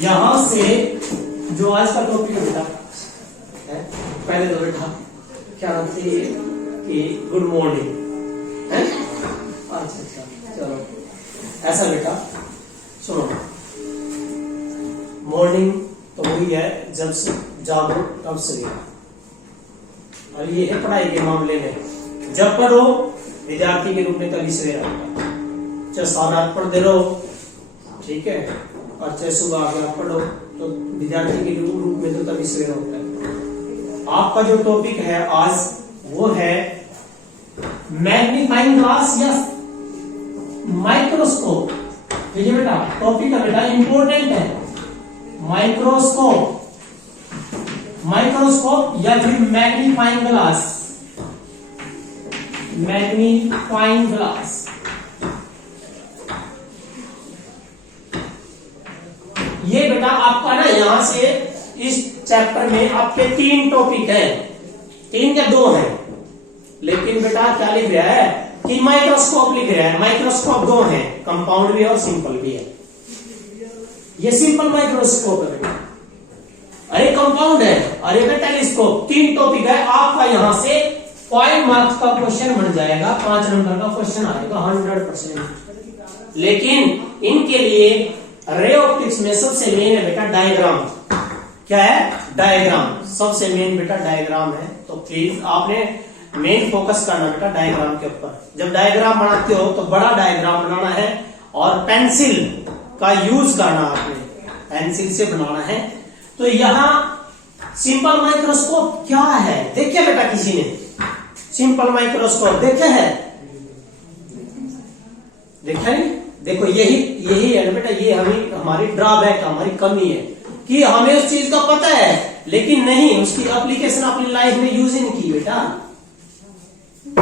यहां से जो आज का टॉपिक है बेटा है, पहले तो बेटा क्या नाम थे कि गुड मॉर्निंग है। अच्छा चलो ऐसा बेटा सुनो, मॉर्निंग तो वही है जब से जागो तब सवेरा, और ये है पढ़ाई के मामले में जब पढ़ो विद्यार्थी के रूप में तभी सवेरा होगा। चाहे सारा रात पढ़ते रहो ठीक है, और चाहे सुबह अगर आप पढ़ो तो विद्यार्थी के रूप में तो तभी सवेरा होता है। आपका जो टॉपिक है आज वो है मैग्नीफाइंग ग्लास या माइक्रोस्कोप। देखिए बेटा टॉपिक है बेटा इंपॉर्टेंट है, माइक्रोस्कोप, माइक्रोस्कोप या फिर मैग्नीफाइंग ग्लास, मैग्नीफाइंग ग्लास। ये बेटा आपका ना यहां से इस चैप्टर में आपके 3 टॉपिक हैं, 3 या 2 हैं, लेकिन बेटा क्या लिख रहा है कि माइक्रोस्कोप लिख रहा है। माइक्रोस्कोप 2 हैं, कंपाउंड भी और सिंपल भी है। ये सिंपल माइक्रोस्कोप है बेटा, अरे कंपाउंड है, अरे बेटा टेलीस्कोप। 3 टॉपिक है आपका, यहां से 5 मार्क्स का क्वेश्चन बन जाएगा, 5 नंबर का क्वेश्चन आएगा 100%। लेकिन इनके लिए रे ऑप्टिक्स में सबसे मेन है बेटा डायग्राम। क्या है? डायग्राम सबसे मेन बेटा डायग्राम है। तो प्लीज आपने मेन फोकस करना बेटा डायग्राम के ऊपर। जब डायग्राम बनाते हो तो बड़ा डायग्राम बनाना है और पेंसिल का यूज करना, आपने पेंसिल से बनाना है। तो यहां सिंपल माइक्रोस्कोप क्या है देखिए बेटा, किसी ने सिंपल माइक्रोस्कोप देखे है? देखा नहीं? देखो यही है बेटा, ये हमारी ड्रॉबैक, हमारी कमी है कि हमें उस चीज का पता है लेकिन नहीं उसकी एप्लीकेशन अपनी लाइफ में यूज ही नहीं की बेटा।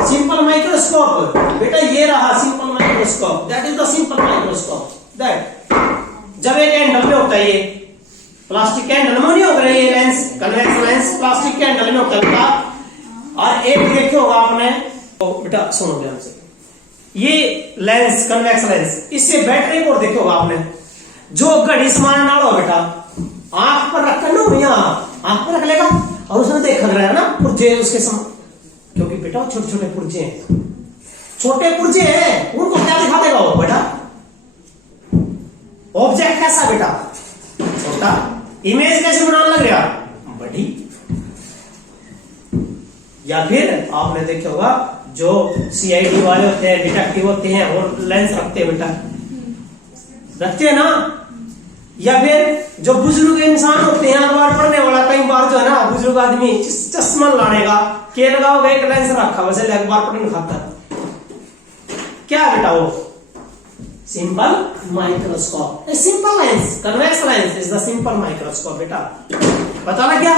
सिंपल माइक्रोस्कोप बेटा ये रहा simple microscope, that is the simple microscope. That जब एक हैंडल में होता है, ये प्लास्टिक के हैंडल में नहीं होता है, ये लेंस कन्वेक्स लेंस प्लास्टिक के हैंडल में होता है बेटा। और एक देखे होगा आपने, तो बेटा सुनो ध्यान से, ये लेंस कन्वेक्स लेंस, इससे बैटरी को देखे होगा आपने, जो घड़ी समान डालो बेटा आंख पर रख कर ना, यहाँ आंख पर रख लेगा और उसने देखा रहा है ना पुर्जे उसके क्योंकि बेटा छोटे छोटे पुर्जे हैं, छोटे पुर्जे हैं, उनको क्या दिखा देगा वो बेटा? ऑब्जेक्ट कैसा बेटा? छोटा। इमेज कैसे बनाने लग रहा? बड़ी। या फिर आपने देखे होगा जो सीआईडी वाले होते हैं, डिटेक्टिव होते हैं, और लेंस रखते हैं बेटा, रखते हैं ना। या फिर जो बुजुर्ग इंसान होते हैं, अखबार पढ़ने वाला, कई बार जो है ना बुजुर्ग आदमी चश्मा लाने का के लगाओगे, एक लेंस रखा वैसे अखबार पढ़ने खाता, क्या बेटा वो? Simple microscope. Simple lens convex lens is the simple microscope बेटा। पता लग गया?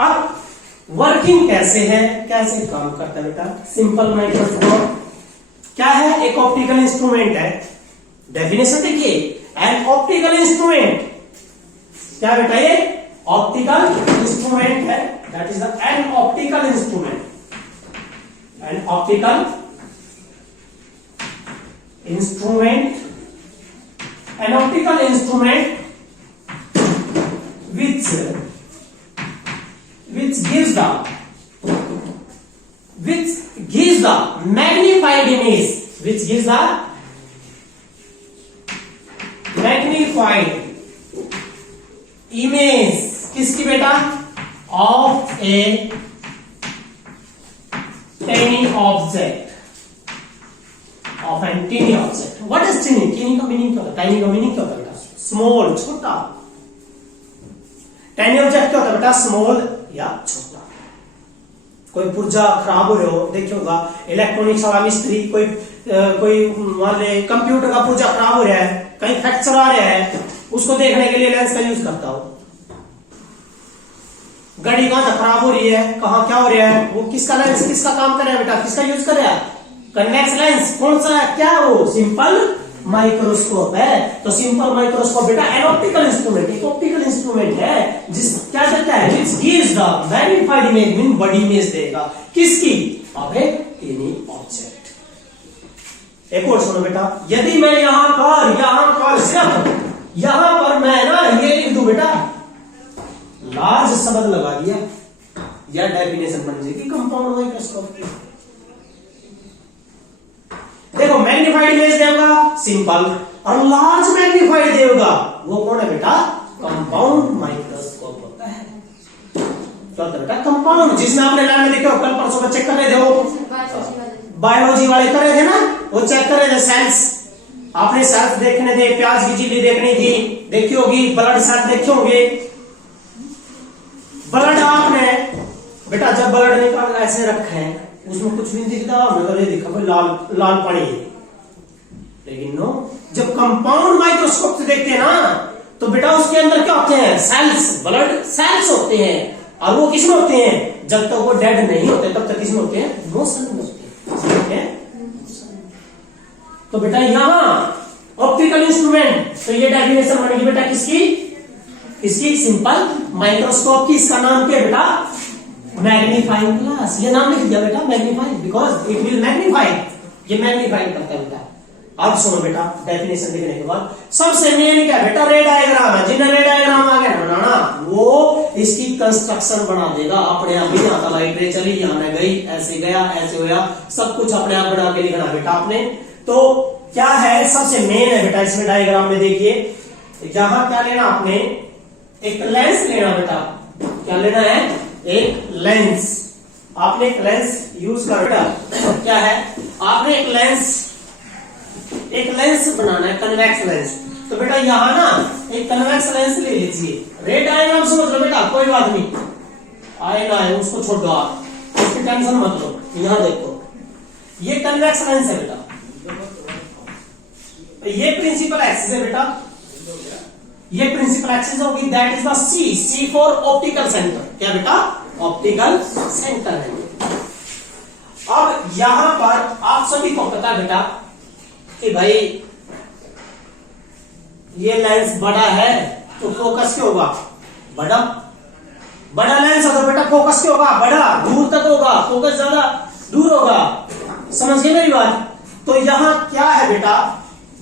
अब वर्किंग कैसे है, कैसे काम करता है बेटा सिंपल माइक्रोस्कोप? क्या है? एक ऑप्टिकल इंस्ट्रूमेंट है। डेफिनेशन देखिए, एन ऑप्टिकल इंस्ट्रूमेंट। क्या बेटा? ये ऑप्टिकल इंस्ट्रूमेंट है, that is an optical instrument. An optical instrument, an optical instrument which gives the magnified image, which gives the magnified image किसकी बेटा? of a tiny object, of a tiny object. What is tiny? tiny का meaning क्या होता है? tiny का meaning क्या होता है बेटा? small, छोटा। tiny object क्या होता है बेटा? small या छोटा। कोई पुर्जा खराब हो रहे हो, देखिए होगा इलेक्ट्रॉनिक्स वाला मिस्त्री, कोई मान ले कंप्यूटर का पुर्जा खराब हो रहा है, कहीं फ्रैक्चर आ रहा है, उसको देखने के लिए लेंस का यूज करता हो। गाड़ी कहां खराब हो रही है, कहां क्या हो रहा है, वो किसका लेंस किसका काम कर रहा है बेटा? किसका यूज कर रहा है? Convex lens. कौन सा है? क्या वो? सिंपल माइक्रोस्कोप है। तो सिंपल माइक्रोस्कोप बेटा एन ऑप्टिकल इंस्ट्रूमेंट, एक ऑप्टिकल इंस्ट्रूमेंट है जिस क्या करता है? which gives the magnified image, mean बड़ी इमेज देगा किसकी? Of a tiny object. एक और सुनो बेटा, यदि मैं यहां पर सिर्फ यहां पर मैं ना ये लिख लार्ज शब्द लगा दिया, या डेफिनेशन बन जाएगी कंपाउंड माइक्रोस्कोप की। देखो मैग्नीफाइड इमेज देगा सिंपल, और लार्ज मैग्नीफाइड देगा वो कौन है बेटा? कंपाउंड माइक्रोस्कोप होता है। क्या होता है बेटा? कंपाउंड, जिसमें आपने लैब में देखा कल परसों में चेक कर रहे थे, वो बायोलॉजी वाले कर रहे थे ना, वो चेक कर रहे थे सेल्स। आपने सेल्स देखने थे, प्याज की झिल्ली देखनी थी, देखी होगी, ब्लड सेल देखे होंगे। ब्लड आपने बेटा जब ब्लड निकाल ऐसे रखा है, उसमें कुछ नहीं दिखता, मतलब ये दिखा भाई लाल लाल पानी है। लेकिन नो, जब कंपाउंड माइक्रोस्कोप से देखते हैं ना, तो बेटा उसके अंदर क्या होते हैं? सेल्स, ब्लड सेल्स होते हैं। और वो किसमें होते हैं? जब तक वो डेड नहीं होते तब तक किसमें होते हैं? मोशन में होते हैं। तो बेटा यहां ऑप्टिकल इंस्ट्रूमेंट, तो ये डेफिनेशन बनेगी बेटा किसकी? इसकी सिंपल माइक्रोस्कोप की। इसका नाम क्या है बेटा? Magnifying glass. ये नाम लिख दिया बेटा magnifying, because it will magnify, ये मैग्नीफाई करता है बेटा। अब सुनो बेटा, डेफिनेशन लिखने के बाद सबसे मेन क्या बेटा? रे डायग्राम है। जिन्हें रे डायग्राम आ गया बनाना, वो इसकी कंस्ट्रक्शन बना देगा अपने आप ही। यहाँ लाइट रे चली, यहाँ गई, ऐसे गया, ऐसे होया, सब कुछ अपने आप बना के लिखना बेटा आपने। तो क्या है सबसे मेन है बेटा इसमें डायग्राम में? देखिए यहां क्या लेना आपने? एक लेंस लेना बेटा। क्या लेना है? एक लेंस। आपने एक लेंस यूज कर बेटा। क्या है? आपने एक लेंस बनाना है, कन्वेक्स लेंस। तो बेटा यहां ना एक कन्वेक्स लेंस ले लीजिए। रे डायग्राम समझ लो बेटा, कोई बात नहीं, आए ना आए उसको छोड़ दो आप, उसकी टेंशन मत लो। यहां देखो, ये कन्वेक्स लेंस है बेटा, ये प्रिंसिपल एक्सिस है बेटा, ये प्रिंसिपल एक्सिस होगी, that is the C for optical center. क्या बेटा? ऑप्टिकल सेंटर है। अब यहां पर आप सभी को पता है बेटा कि भाई ये लेंस बड़ा है तो फोकस क्या होगा? बड़ा। बड़ा लेंस होगा बेटा, फोकस क्या होगा? बड़ा, दूर तक होगा, फोकस ज्यादा दूर होगा। समझ गए मेरी बात? तो यहां क्या है बेटा?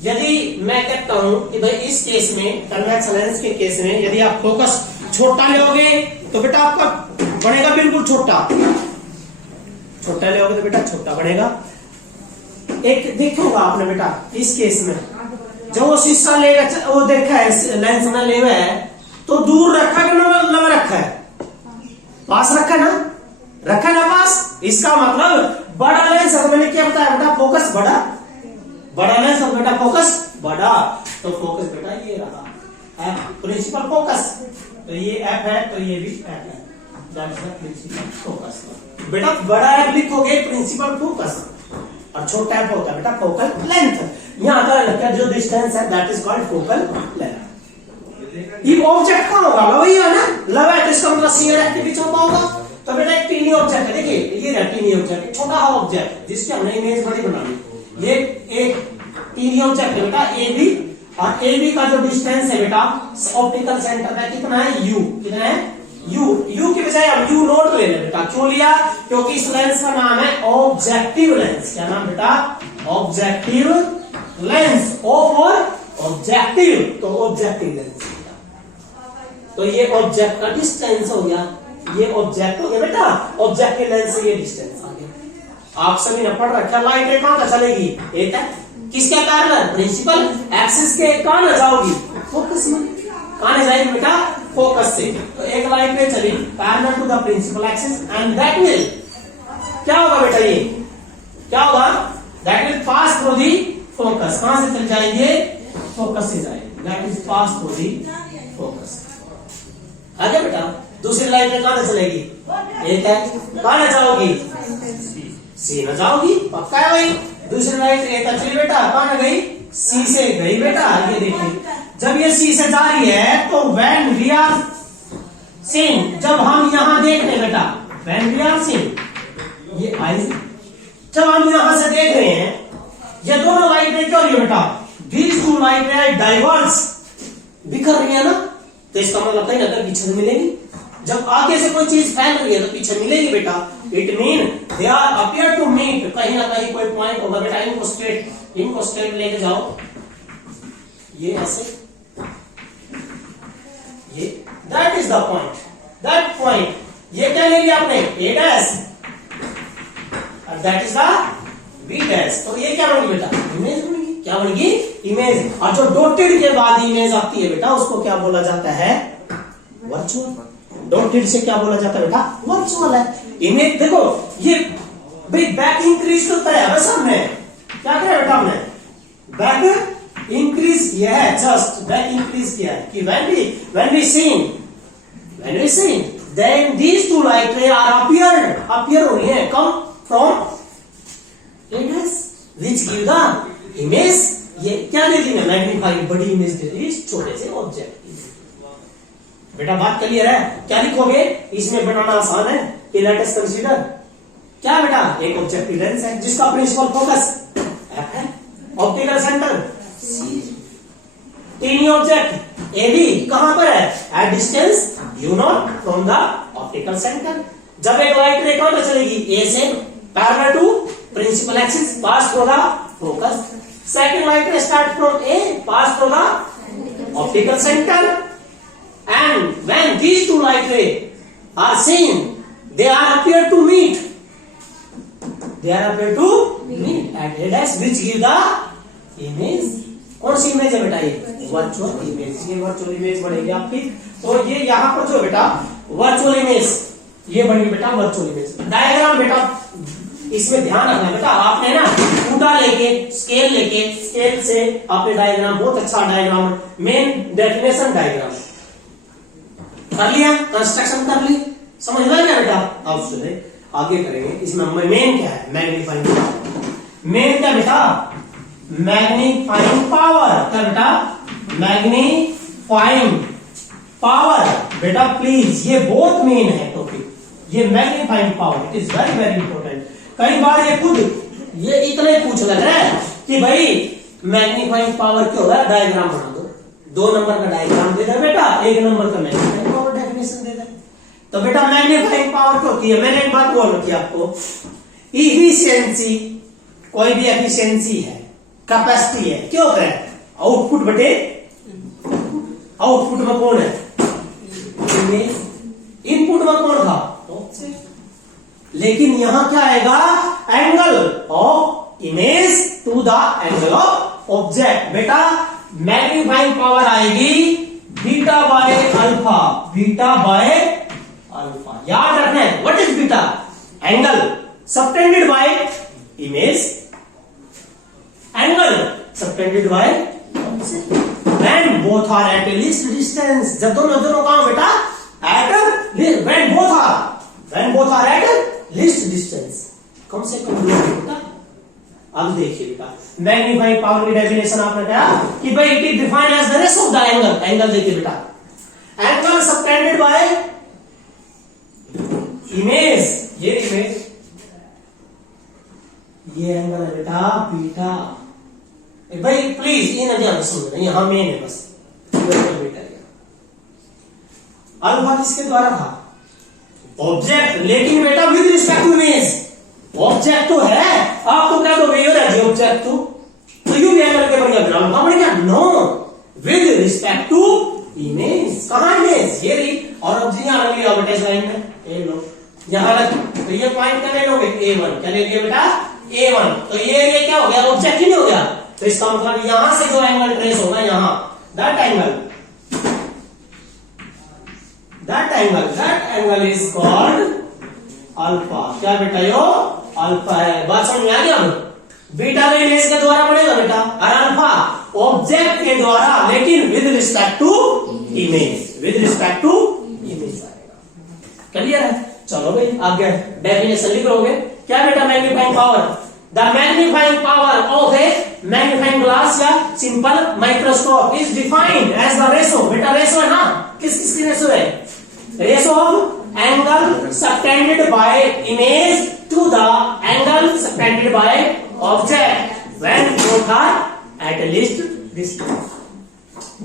यदि मैं कहता हूं कि भाई इस केस में, कन्वेक्स लेंस के केस में, यदि आप फोकस छोटा लोगे तो बेटा आपका बनेगा बिल्कुल छोटा। छोटा लोगे तो बेटा छोटा बनेगा। एक देखोगा आपने बेटा इस केस में, जब वो शीशा लेगा, वो देखा है लेंस में ले है, तो दूर रखा है ना लगा रखा है? पास रखा है ना? रखा है ना पास? इसका मतलब बड़ा लेंस है। मैंने क्या बताया बेटा? फोकस बड़ा, बड़ा लेंस और बेटा फोकस बड़ा। तो फोकस बेटा ये रहा एफ, प्रिंसिपल फोकस। तो ये एफ है, तो ये भी एफ है, that is the principal focus. बेटा बड़ा एफ लिखोगे प्रिंसिपल फोकस, और छोटा एफ होता है बेटा फोकल लेंथ। यहां का जो डिस्टेंस है that is called focal length. ये ऑब्जेक्ट कौन होगा? लव ही है ना? लव है तो इसका मतलब सिंगल एफ के बीच में होगा। तो बेटा एक टीनी ऑब्जेक्ट है, देखिए ये टीनी ऑब्जेक्ट, छोटा ऑब्जेक्ट जिसकी हमने इमेज बड़ी बनानी। ये एक टीनी ऑब्जेक्ट है बेटा ए बी, और ए बी का जो डिस्टेंस है बेटा ऑप्टिकल सेंटर का कितना है? यू। कितना है? यू की बजाय हम यू नोट ले लें बेटा। क्यों लिया? क्योंकि इस लेंस का नाम है ऑब्जेक्टिव लेंस। क्या नाम बेटा? Objective lens. O for objective, तो ऑब्जेक्टिव लेंस। तो ये ऑब्जेक्ट का डिस्टेंस हो गया, ये ऑब्जेक्ट हो गया बेटा, ऑब्जेक्टिव लेंस से ये डिस्टेंस आ गया। आप सभी ने पढ़ रखा, लाइट रे कहां चलेगी? एक है किसके कारण? प्रिंसिपल एक्सिस के। कहां जाओगी? फोकस में। कहां जाएगी बेटा? फोकस से। तो एक लाइट रे चली parallel to the principal axis, and that will क्या होगा बेटा? ये क्या होगा? That will pass through the focus. कहां से चल जाएंगे? फोकस से जाएंगे, that is pass through the focus. आगे बेटा दूसरी लाइट में कहां चलेगी? एक है, कहां जाओगी? सी न जाओगी, पक्का है भाई। दूसरी लाइट एक चली बेटा, कहां गई? सी से गई बेटा। ये देखिए जब ये सी से जा रही है तो व्हेन वी आर सीइंग, जब हम यहां देख रहे बेटा, व्हेन वी आर सीइंग, ये आई, जब हम यहां से देख रहे हैं, ये दोनों लाइटें क्या हो रही है बेटा? दीज टू लाइटें डाइवर्स, बिखर रही है ना, तो इसका मतलब कहीं ना कहीं पीछे मिलेगी। जब आगे से कोई चीज फैल रही है तो पीछे मिलेगी बेटा। It mean they are appear to meet, कहीं ना कहीं कोई पॉइंट होगा बेटा। इनको स्ट्रेट लेके जाओ, ये ऐसे, ये that is the point, point, ये क्या ले लिया आपने A dash, that is the B dash. तो ये क्या बनेगी बेटा, इमेज बनेगी। क्या बनेगी, इमेज। और जो डॉटेड के बाद इमेज आती है बेटा उसको क्या बोला जाता है, वर्चुअल। डॉटेड से क्या बोला जाता है बेटा, वर्चुअल है। इमेज देखो ये भाई बैक इंक्रीज तो है बस, हमने क्या किया बेटा, हमने बैक इंक्रीज किया है, जस्ट बैक इंक्रीज किया है कि when we seen then these two light ray are appear हो रही है, come from it which give the image। ये क्या दे दी है, मैग्नीफाइंग बड़ी इमेज दे दी इस छोटे से ऑब्जेक्ट की। बेटा बात क्लियर है, क्या लिखोगे इसमें बनाना आसान है कि लेट अस कंसीडर क्या बेटा, एक ऑब्जेक्टिव लेंस है जिसका प्रिंसिपल फोकस एफ है, ऑप्टिकल सेंटर सी, तीन ऑब्जेक्ट ए बी कहां पर है, at distance u naught from the optical center. जब एक लाइट रे कहां पर चलेगी, ए से parallel to principal axis pass through the focus, second light ray start from A pass through the optical center, and when these two light rays are seen they are appear to meet at a dash which give the image। कौन सी image है बेटा, ये virtual image. ये virtual image बनेगी आपकी। तो ये यहां पर जो बेटा वर्चुअल इमेज ये बनेगी बेटा वर्चुअल इमेज। डायग्राम बेटा इसमें ध्यान रखना बेटा, आपने ना पूरा लेके स्केल से आपने डायग्राम, बहुत अच्छा डायग्राम, मेन डेफिनेशन डायग्राम कर लिया, कंस्ट्रक्शन कर ली, समझ में गया बेटा। अब सुने आगे करेंगे, इसमें मेन क्या है, मैग्नीफाइंग पावर। मेन क्या बेटा, मैग्नीफाइंग पावर। क्या बेटा, मैग्नीफाइंग पावर। बेटा प्लीज ये बहुत मेन है टॉपिक, ये magnifying power, it is very very important. कई बार ये खुद ये इतना ही पूछ लग रहा है कि भाई मैग्नीफाइंग पावर क्या होगा, डायग्राम बना दो, 2 नंबर का डायग्राम दे दे बेटा, 1 नंबर का मैग्नीफाइंग पावर डेफिनेशन दे दे। तो बेटा मैग्नीफाइंग पावर क्या होती है, मैंने एक बात बोल रखी आपको, इफिशियंसी, कोई भी एफिशिएंसी है, कैपेसिटी है, क्या होता है, आउटपुट बटे आउटपुट में कौन है, इनपुट में कौन था, लेकिन यहां क्या आएगा, angle of image to the angle of object. बेटा मैग्नीफाइंग पावर आएगी beta by alpha, beta by alpha, याद रखना है। What is beta, angle subtended by image, angle subtended by when both are at a least distance। जब दोनों कहां बेटा, at when both are at least distance, कम से कम दूर बेटा। अब देखिए बेटा मैग्नीफाइंग पावर की डेफिनेशन आपने कहा कि भाई it is defined as the ratio of the angle. Angle देखिए बेटा, एंगल सबटेंडेड बाय इमेज, ये इमेज, ये एंगल है बेटा बीटा। भाई प्लीज इन ध्यान सुनो, यहां मेन है बस बेटा। अल्फा किसके द्वारा था, ऑब्जेक्ट, लेकिन बेटा with respect to image, object तो है, आप तो क्या दो वेयर है जी ऑब्जेक्ट तो यू भी एंगल के बढ़िया ग्राउंड का बढ़िया, no with respect to image. कहां इमेज, ये रही, और अब जी यहां लग लिया बेटा इस लाइन में, ए लो यहां लग, तो ये पॉइंट क्या ले लोगे, a1, क्या ले लिया बेटा a1। तो ये क्या हो गया, ऑब्जेक्ट ही नहीं हो गया। तो इसका मतलब यहां से जो एंगल ट्रेस होगा यहां, that angle is called alpha. क्या बेटा यो अल्फा है, बात समझ में आ गया। बीटा में इमेज के द्वारा बढ़ेगा बेटा, और अल्फा ऑब्जेक्ट के द्वारा, लेकिन विद रिस्पेक्ट टू इमेज, आएगा। क्लियर है, चलो भाई आगे डेफिनेशन लिख लोगे। क्या बेटा magnifying power, the magnifying power of a magnifying glass या simple microscope is defined as the ratio. बेटा रेशो है ना, किसकी रेशो है, ratio of angle subtended by image to the angle subtended by object when both are at least distance.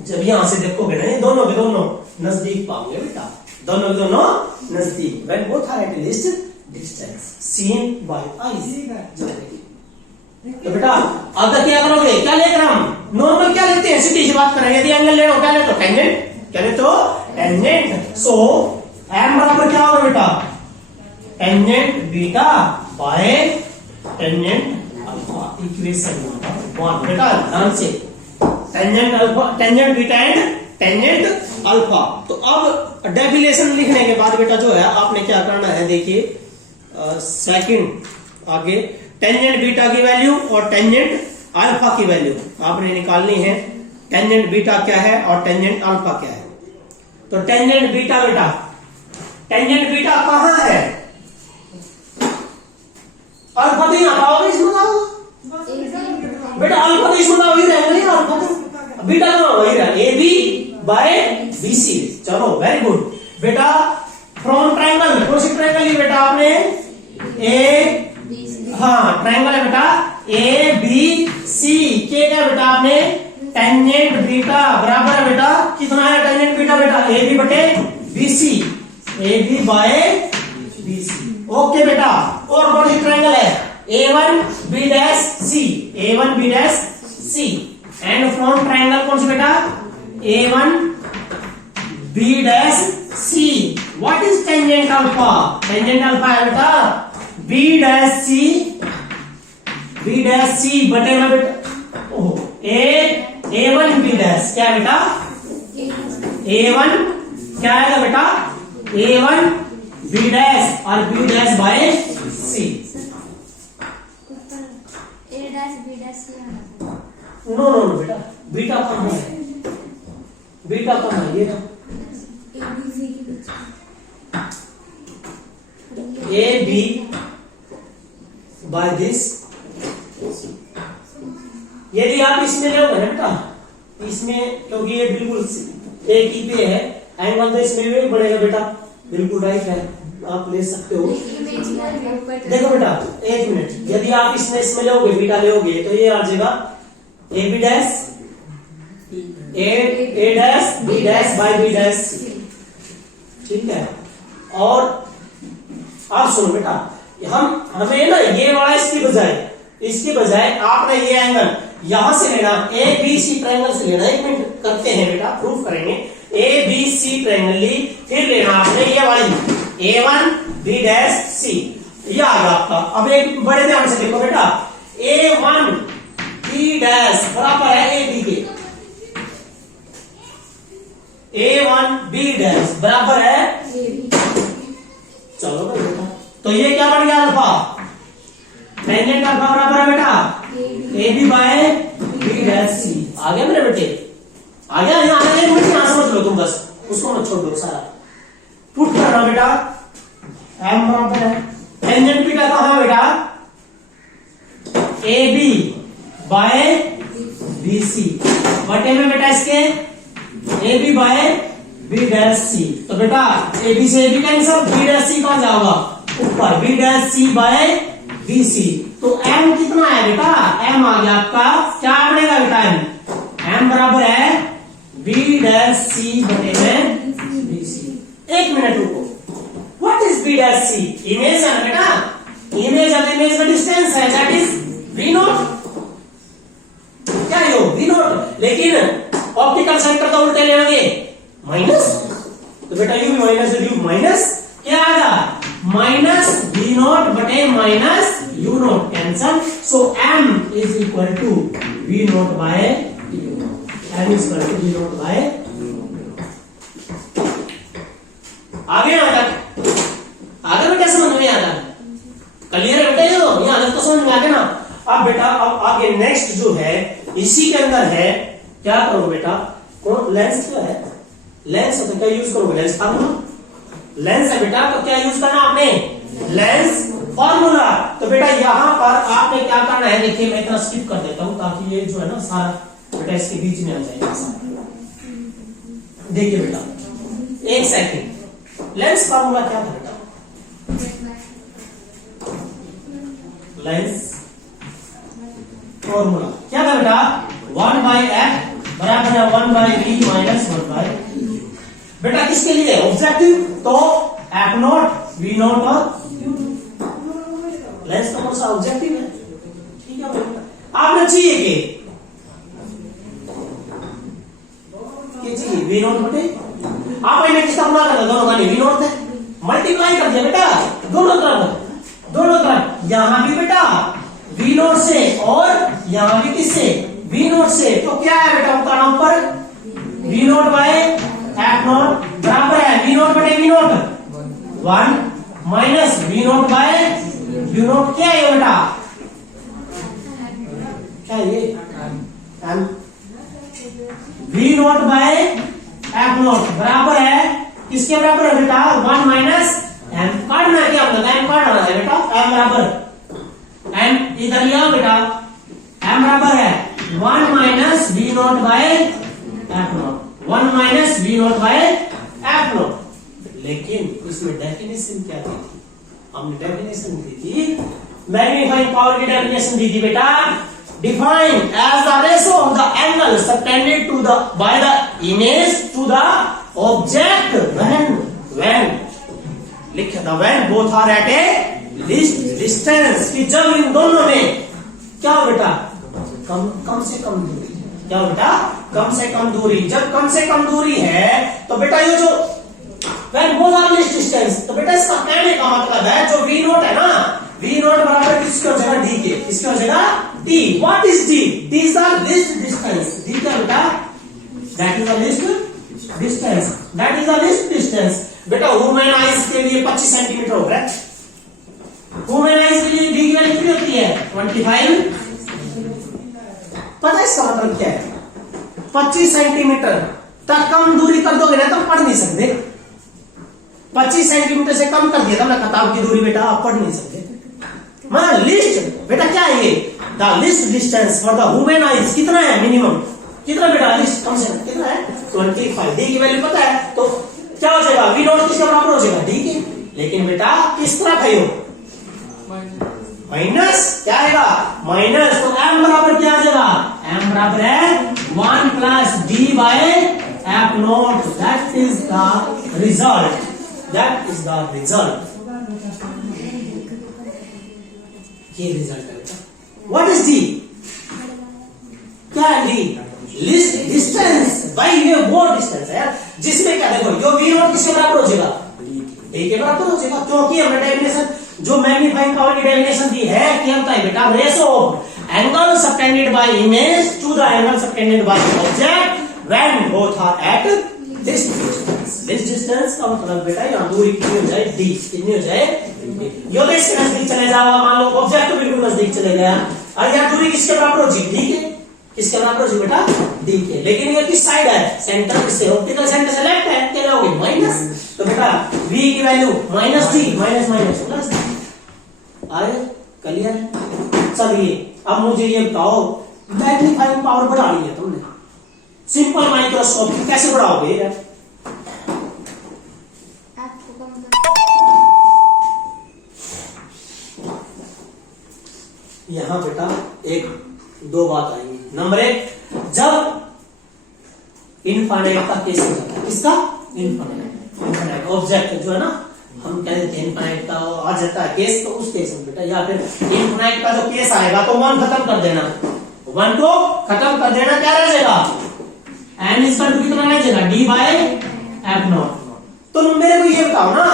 जब यहां से देखोगे ना, दोनों के दोनों नजदीक पाओगे बेटा, दोनों के दोनों नजदीक, when both are at least distance seen by eyes. तो बेटा अगर क्या करोगे, क्या लेकर हम नॉर्मल क्या लेते हैं, सीधी सी बात करेंगे, यदि एंगल ले लो क्या लेते हो, टेंजेंट, क्या लेते हो, टेंजेंट। सो एम बराबर क्या होगा बेटा, tangent beta by tangent alpha, equation number 1। बेटा ध्यान से, tangent alpha, tangent beta and tangent alpha. तो अब डेफिनेशन लिखने के बाद बेटा जो है आपने क्या करना है, देखिए सेकंड आगे टेंजेंट बीटा की वैल्यू और टेंजेंट अल्फा की वैल्यू आपने निकालनी है। टेंजेंट बीटा क्या है और टेंजेंट अल्फा क्या है। तो टेंजेंट बीटा बेटा, टेंजेंट बीटा कहां है, अल्फा तो यहां पाओगे इसमें आओ बेटा, अल्फा तो इसमें वही रहेगा, अल्फा तो बीटा कहां वही रहेगा, A B by B C. चलो वेरी गुड बेटा। फ्रॉम ट्रायंगल, कौन सी ट्रायंगल ली बेटा आपने, ए, हाँ ट्रायंगल है बेटा ए बी सी के क्या बेटा आपने, टेंजेंट बीटा बराबर है बेटा कितना है, टेंजेंट बीटा बेटा ए बी बटे B C, A B by B C. Okay बेटा, और कौन सी ट्रायंगल है, A1 B dash C, A1 B dash C, and from triangle कौन सी बेटा, A1 B dash C। What is tangent alpha, tangent alpha है बेटा B dash C, B dash C बटे में बेटा A1 B डैश क्या है बेटा, A1 क्या आएगा बेटा, A1 B डैश और B dash by C। No no no बेटा, बीटा कम है, बीटा कम है ये ए बी बाय दिस। यदि आप इसमें लोगे ना बेटा, इसमें क्योंकि ये बिल्कुल एक ही पे है, एंगल तो इसमें भी बढ़ेगा बेटा, बिल्कुल राइट है, आप ले सकते हो। देखो बेटा एक मिनट, यदि आप इसमें लोगे बीटा लोगे तो ये आ जाएगा A B dash A dash B dash by B dash, ठीक है। और आप सुनो बेटा, हमें ना ये वाला इसकी बजाय आपने ये एंगल यहां से लेना, ए बी सी ट्रायंगल से लेना। एक मिनट करते हैं बेटा, प्रूफ करेंगे। ए बी सी ट्रायंगल ली, फिर लेना आपने ये वाली A1 B डैश C, ये आ गया आपका। अब एक बड़े ध्यान से देखो बेटा, A1 B डैश बराबर है ए बी के, A1 B डैश बराबर है, चलो बेटा तो ये क्या बन गया अल्फा, टेंजेंट अल्फा बराबर है बेटा A B by B dash C. आ गया मेरे बेटे, आ गया, यहाँ आने एक मिनट यहाँ समझ लो तुम, बस उसको मत छोड़ दो सारा। पुट करना बेटा, एम बराबर है टेंजेंट बीटा कहां बेटा, A B by B C बटे में बेटा इसके A B by B dash C. तो बेटा ए बी से A B cancel, B dash C कहां जाओगा ऊपर, B dash C by B C. तो एम कितना है बेटा, एम आ गया आपका, क्या बनेगा बेटा एम बराबर है बी डैश सी बटे में बी सी। एक मिनट रुको, what is B dash C, image है बेटा, इमेज और इमेज का डिस्टेंस है, दैट इज वी नॉट, क्या है वी नॉट। लेकिन ऑप्टिकल सेंटर तो उल्टे लेंगे माइनस, तो बेटा यू भी माइनस यू माइनस क्या आएगा, माइनस वी नॉट बटे minus u naught, cancel. So m is equal to v naught by m is equal to v naught by. आगे आगे बेटा समझ में आता, क्लियर है बेटा, ये यहाँ तो समझ में आ गया ना। अब बेटा अब आगे नेक्स्ट जो है इसी के अंदर है, क्या करोगे बेटा, कौन लेंस क्या है, लेंस है तो क्या यूज करोगे, लेंस फार्मूला, लेंस है बेटा तो क्या यूज करना आपने, लेंस फार्मूला। तो बेटा यहां पर आपने क्या करना है, देखिए मैं इतना स्किप कर देता हूं ताकि ये जो है ना सारा बेटा इसके बीच में आ जाएगा। देखिए बेटा एक सेकंड, लेंस फार्मूला क्या था बेटा, लेंस फॉर्मूला क्या था बेटा, 1 बाई f बराबर है 1 बाई v माइनस 1 बाई बेटा किसके लिए, ऑब्जेक्टिव, तो f नॉट v नॉट और लेंस का कौन सा ऑब्जेक्टिव है, ठीक है बेटा। आपने चाहिए कि चाहिए v नॉट बटे, आप इन्हें किसका बना कर दोनों का v नॉट है, मल्टीप्लाई कर दिया बेटा दोनों तरफ, यहां भी बेटा वी नोट से और यहां भी किससे, वी नोट से। तो क्या है बेटा बताना ऊपर, v naught by F naught बराबर है वी नोट बटे v naught 1 minus v naught by v naught. क्या है बेटा, क्या है ये, m v naught by F naught बराबर है किसके बराबर है बेटा 1 माइनस एम। काटना क्या होता है, एम काटना है बेटा, एम बराबर एम इधर लिया बेटा, एम बराबर है 1 minus v naught by F naught, 1 minus v naught by F naught. लेकिन इसमें डेफिनेशन क्या थी, हमने डेफिनेशन दी थी, मैग्नीफाइंग पावर की डेफिनेशन दी थी बेटा, defined as the ratio of the angle subtended to the by the image to the object when लिख था when both are at a distance, कि जब इन दोनों में क्या बेटा कम से कम दूरी, क्या बेटा कम से कम दूरी, जब कम से कम दूरी है तो बेटा ये जो when both are least distance, तो बेटा इसका कहने का मतलब है जो वी नोट है ना, वी नोट बराबर किसकी हो जाएगा डी के, किसकी हो जाएगा D. What is D, D is the least distance, D क्या बेटा that is the least distance, that is the least distance. बेटा ह्यूमन आइज के लिए 25 सेंटीमीटर होता है, ह्यूमन आइज के लिए डी की वैल्यू कितनी होती है 25। पता है इसका मतलब क्या है, 25 सेंटीमीटर तक कम दूरी कर दोगे ना तो पढ़ नहीं सकते, 25 सेंटीमीटर से कम कर दिया था ना किताब की दूरी बेटा आप पढ़ नहीं सकते। मतलब लिस्ट बेटा क्या है ये, the list distance for the human eyes कितना है मिनिमम, कितना बेटा लिस्ट कम से कम कितना है 25। डी की वैल्यू पता है तो क्या हो जाएगा वी नोट किसके बराबर हो जाएगा डी के। लेकिन बेटा किस तरफ है माइनस, क्या आएगा माइनस, तो एम बराबर क्या आ जाएगा, एम बराबर है 1 plus D by F naught, that is the result, that is the result, ये रिजल्ट है बेटा। व्हाट इज डी, क्या है डी, लिस्ट डिस्टेंस बाय ये वो डिस्टेंस है जिसमें क्या देखो जो वी नोट किसके बराबर हो जाएगा डी के बराबर हो जाएगा, क्योंकि हमने डेफिनेशन जो मैग्नीफाइंग पावर की डेफिनेशन दी है क्या होता है बेटा ratio of angle subtended by image to the angle subtended by object when both are at this distance. This distance का मतलब बेटा यहां दूरी कितनी हो जाए डी, कितनी हो जाए यो देश के नजदीक चले जाओ, मान लो ऑब्जेक्ट तो बिल्कुल नजदीक चले गया, और यहां दूरी किसके बराबर हो जाएगी डी के, किसके बराबर हो बेटा डी के। लेकिन ये किस साइड है, सेंटर से, ऑप्टिकल सेंटर से लेफ्ट है, क्या होगी माइनस, तो बेटा v की value minus D minus minus plus आए क्लियर। चलिए अब मुझे ये बताओ मैग्नीफाइंग पावर बढ़ा ली है तुमने, सिंपल माइक्रोस्कोप कैसे बढ़ाओगे यार, यहां बेटा एक दो बात आएंगी। नंबर एक, जब इनफाइनाइट का केस हो जाता है, किसका इनफाइनाइट ऑब्जेक्ट जो है ना, हम कहते हैं इनफाइनाइट का आ जाता है केस, तो उस केस में बेटा या फिर इनफाइनाइट का जो केस आएगा तो 1 खत्म कर देना, 1 को खत्म कर देना, क्या रह जाएगा एन इक्वल टू कितना रह जाएगा डी बाय एफ नॉट। तो मेरे को ये बताओ ना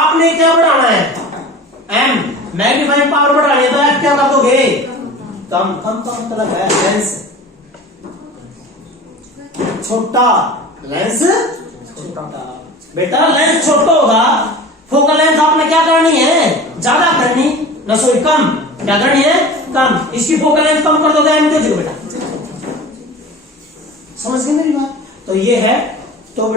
आपने क्या बढ़ाना है, एम मैग्नीफाइंग पावर बढ़ानी है तो एफ क्या कर दोगे कम, कम का मतलब है लेंस छोटा, लेंस छोटा बेटा, लेंस छोटा होगा, फोकल लेंथ आपने क्या करनी है ज्यादा करनी ना, सॉरी कम, क्या करनी है कम, इसकी फोकल लेंथ कम कर दोगे एम के बेटा, समझ गए मेरी बात। तो ये है तो